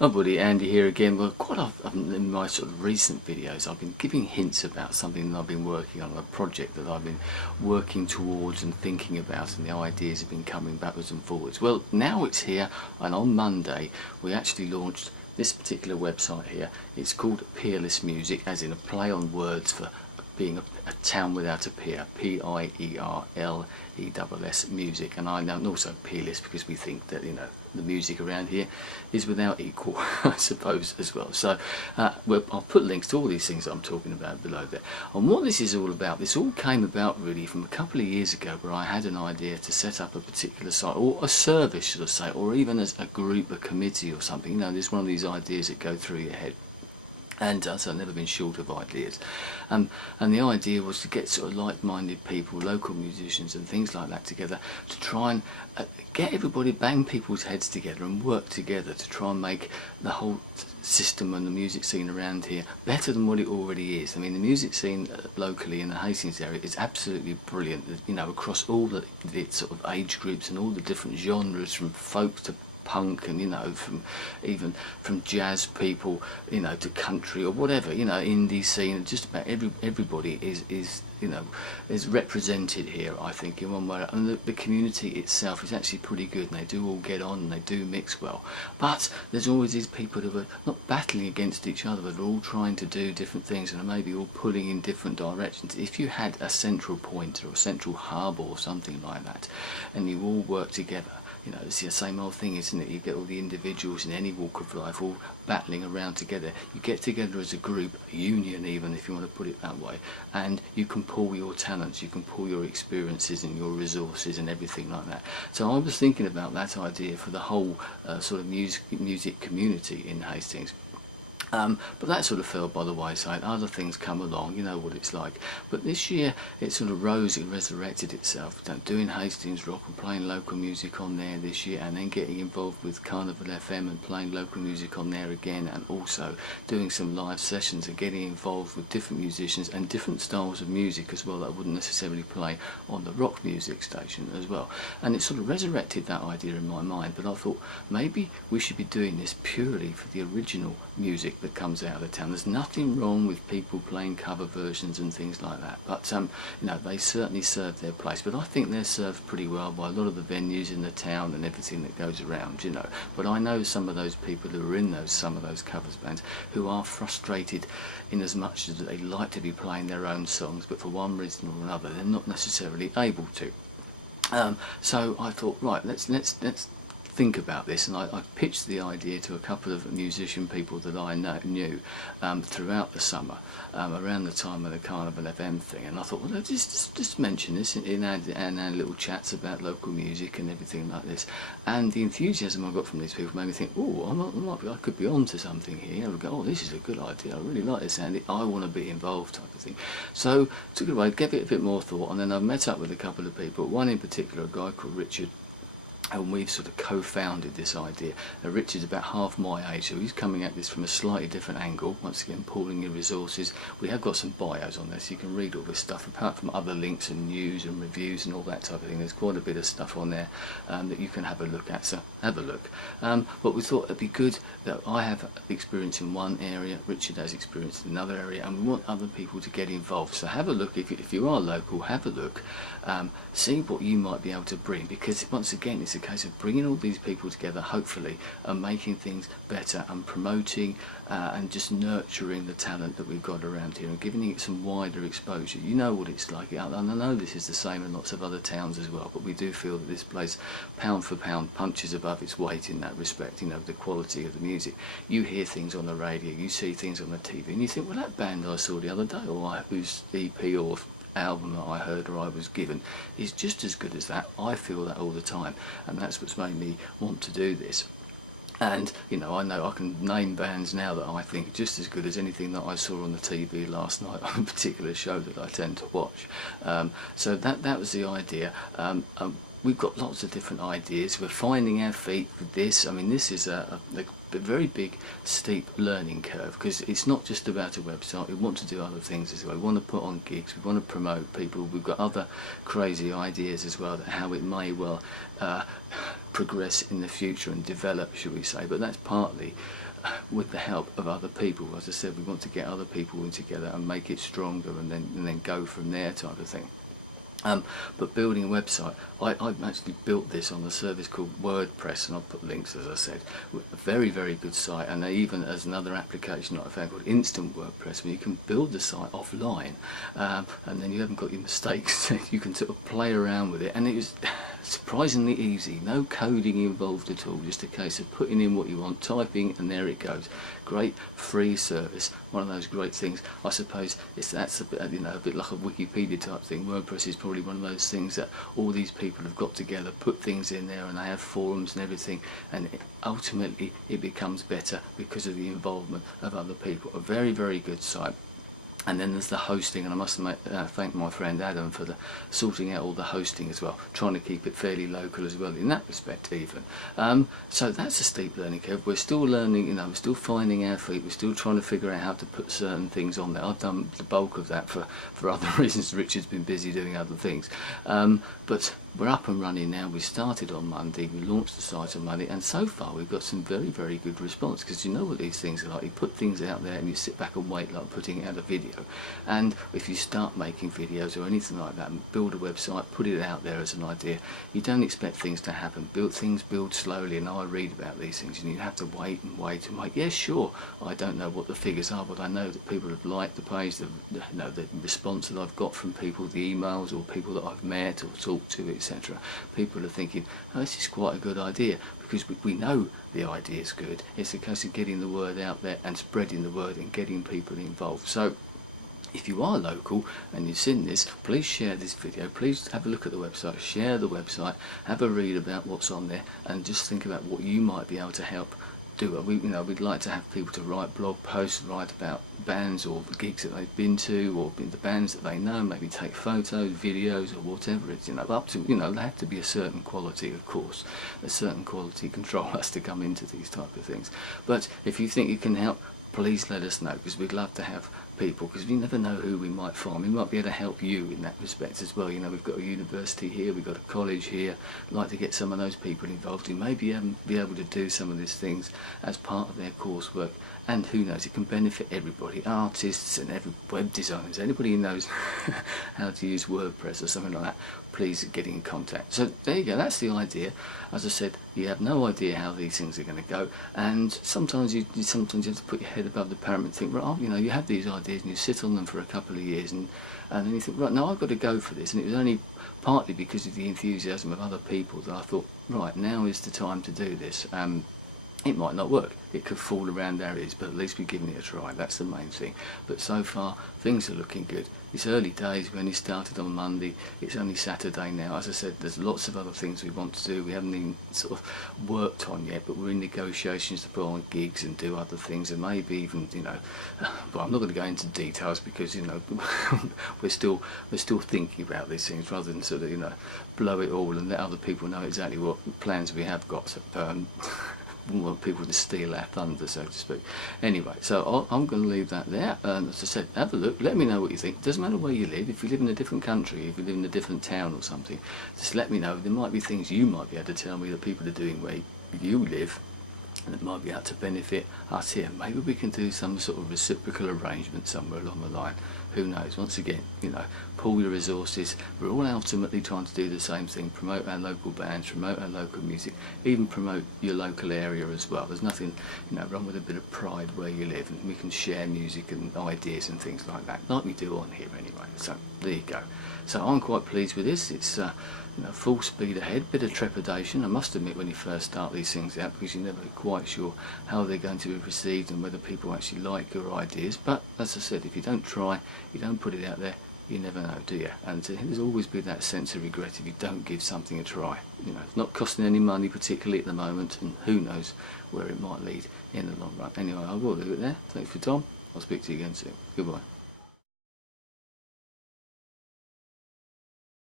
Oh buddy, Andy here again. Well, quite often in my sort of recent videos I've been giving hints about something that I've been working on, a project that I've been working towards and thinking about, and the ideas have been coming backwards and forwards. Well, now it's here, and on Monday we actually launched this particular website here. It's called Pierless Music, as in a play on words for being a town without a peer, Pierless music. And I know, and also peerless, because we think that, you know, the music around here is without equal, I suppose, as well. So I'll put links to all these things that I'm talking about below there. And what this is all about, this all came about really from a couple of years ago, where I had an idea to set up a particular site, or a service, should I say, or even as a group, a committee or something. You know, there's one of these ideas that go through your head. And so I've never been short of ideas, and the idea was to get sort of like-minded people, local musicians and things like that together, to try and get everybody, bang people's heads together and work together to try and make the whole system and the music scene around here better than what it already is. I mean, the music scene locally in the Hastings area is absolutely brilliant, you know, across all the sort of age groups and all the different genres, from folk to punk, and, you know, even from jazz people, you know, to country or whatever, you know, indie scene. Just about everybody is you know, is represented here, I think, in one way. And the community itself is actually pretty good, and they do all get on and they do mix well. But there's always these people who are not battling against each other, but are all trying to do different things and are maybe all pulling in different directions. If you had a central point or a central hub or something like that, and you all work together, you know, it's the same old thing, isn't it? You get all the individuals in any walk of life all battling around together. You get together as a group, a union even, if you want to put it that way, and you can pull your talents, you can pull your experiences and your resources and everything like that. So I was thinking about that idea for the whole sort of music community in Hastings. But that sort of fell by the wayside. Other things come along, you know what it's like. But this year it sort of rose and resurrected itself, doing Hastings Rock and playing local music on there this year, and then getting involved with Carnival FM and playing local music on there again, and also doing some live sessions and getting involved with different musicians and different styles of music as well that I wouldn't necessarily play on the rock music station as well. And it sort of resurrected that idea in my mind, but I thought maybe we should be doing this purely for the original music that comes out of the town. There's nothing wrong with people playing cover versions and things like that, but you know, they certainly serve their place. But I think they're served pretty well by a lot of the venues in the town and everything that goes around, you know. But I know some of those people who are in some of those covers bands who are frustrated, in as much as they like to be playing their own songs, but for one reason or another they're not necessarily able to. So I thought, right, let's think about this, and I pitched the idea to a couple of musician people that I knew throughout the summer, around the time of the Carnival FM thing, and I thought, well, let's just mention this in our little chats about local music and everything like this. And the enthusiasm I got from these people made me think, oh, I could be on to something here. I would go, oh, this is a good idea, I really like this, Andy, I want to be involved, type of thing. So took it away, gave it a bit more thought, and then I met up with a couple of people, one in particular, a guy called Richard, and we've sort of co-founded this idea. Now, Richard's about half my age, so he's coming at this from a slightly different angle, once again pooling your resources. We have got some bios on there, so you can read all this stuff, apart from other links and news and reviews and all that type of thing. There's quite a bit of stuff on there that you can have a look at, so have a look. But we thought it'd be good that I have experience in one area, Richard has experience in another area, and we want other people to get involved. So have a look, if you are local, have a look, see what you might be able to bring, because once again it's a case of bringing all these people together, hopefully, and making things better, and promoting and just nurturing the talent that we've got around here and giving it some wider exposure. You know what it's like, and I know this is the same in lots of other towns as well, but we do feel that this place, pound for pound, punches above its weight in that respect, you know, the quality of the music. You hear things on the radio, you see things on the TV, and you think, well, that band I saw the other day, or whose EP or album that I heard or I was given is just as good as that. I feel that all the time, and that's what's made me want to do this. And, you know I can name bands now that I think are just as good as anything that I saw on the TV last night on a particular show that I tend to watch. So that was the idea. we've got lots of different ideas. We're finding our feet with this. I mean, this is a very big, steep learning curve, because it's not just about a website. We want to do other things as well. We want to put on gigs. We want to promote people. We've got other crazy ideas as well, that how it may well progress in the future and develop, should we say. But that's partly with the help of other people. As I said, we want to get other people in together and make it stronger, and then go from there, type of thing. But building a website, I've actually built this on a service called WordPress, and I'll put links, as I said. A very, very good site, and even as another application that I found called Instant WordPress, where you can build the site offline, and then you haven't got your mistakes. You can sort of play around with it, and it was surprisingly easy. No coding involved at all, just a case of putting in what you want, typing, and there it goes. Great free service, one of those great things. I suppose that's a bit, a bit like a Wikipedia type thing. WordPress is probably one of those things that all these people have got together, put things in there, and they have forums and everything, and ultimately it becomes better because of the involvement of other people. A very, very good site. And then there's the hosting, and I must thank my friend Adam for sorting out all the hosting as well, trying to keep it fairly local as well in that respect even. So that's a steep learning curve. We're still learning, we're still finding our feet, we're still trying to figure out how to put certain things on there. I've done the bulk of that for other reasons. Richard's been busy doing other things. But we're up and running now. We started on Monday, we launched the site on Monday, and so far we've got some very, very good response, because you know what these things are like. You put things out there and you sit back and wait, like putting out a video. And if you start making videos or anything like that and build a website, put it out there as an idea, you don't expect things to happen. Things build slowly, and I read about these things, and you have to wait and wait and wait. Yeah, sure, I don't know what the figures are, but I know that people have liked the page, the response that I've got from people, the emails, or people that I've met or talked to, etc. People are thinking, oh, this is quite a good idea, because we know the idea is good. It's a case of getting the word out there and spreading the word and getting people involved. So if you are local and you've seen this, please share this video. Please have a look at the website, share the website, have a read about what's on there, and just think about what you might be able to help do. We'd like to have people to write blog posts, write about bands or gigs that they've been to, or the bands that they know, maybe take photos, videos, or whatever it's, up to, they have to be a certain quality, of course. A certain quality control has to come into these type of things. But if you think you can help, please let us know, because we'd love to have people, because we never know who we might find. We might be able to help you in that respect as well. We've got a university here, we've got a college here. I'd like to get some of those people involved who maybe be able to do some of these things as part of their coursework. And who knows, it can benefit everybody, artists and web designers, anybody who knows how to use WordPress or something like that. Please get in contact. So there you go, that's the idea. As I said, you have no idea how these things are going to go, and sometimes you have to put your head above the parapet and think, right, you have these ideas and you sit on them for a couple of years, and then you think, right, now I've got to go for this. And it was only partly because of the enthusiasm of other people that I thought, right, now is the time to do this. It might not work, it could fall around our ears, but at least we're giving it a try. That's the main thing. But so far things are looking good. It's early days. We only started on Monday, it's only Saturday now. As I said, there's lots of other things we want to do, we haven't even sort of worked on yet, but we're in negotiations to put on gigs and do other things, and maybe even, but I'm not going to go into details, because we're still thinking about these things, rather than sort of blow it all and let other people know exactly what plans we have got. Wouldn't want people to steal our thunder, so to speak. Anyway, so I'm going to leave that there. As I said, have a look, let me know what you think. It doesn't matter where you live. If you live in a different country, if you live in a different town or something, just let me know. There might be things you might be able to tell me that people are doing where you live, and it might be able to benefit us here. Maybe we can do some sort of reciprocal arrangement somewhere along the line. Who knows? Once again, pool your resources. We're all ultimately trying to do the same thing: promote our local bands, promote our local music, even promote your local area as well. There's nothing wrong with a bit of pride where you live, and we can share music and ideas and things like that, like we do on here anyway. So there you go. So I'm quite pleased with this. It's full speed ahead, bit of trepidation, I must admit, when you first start these things out, because you're never quite sure how they're going to be received and whether people actually like your ideas. But as I said, if you don't try, you don't put it out there, you never know, do you? And there's always been that sense of regret if you don't give something a try. It's not costing any money particularly at the moment, and who knows where it might lead in the long run. Anyway, I will leave it there. Thanks for your time. I'll speak to you again soon. Goodbye.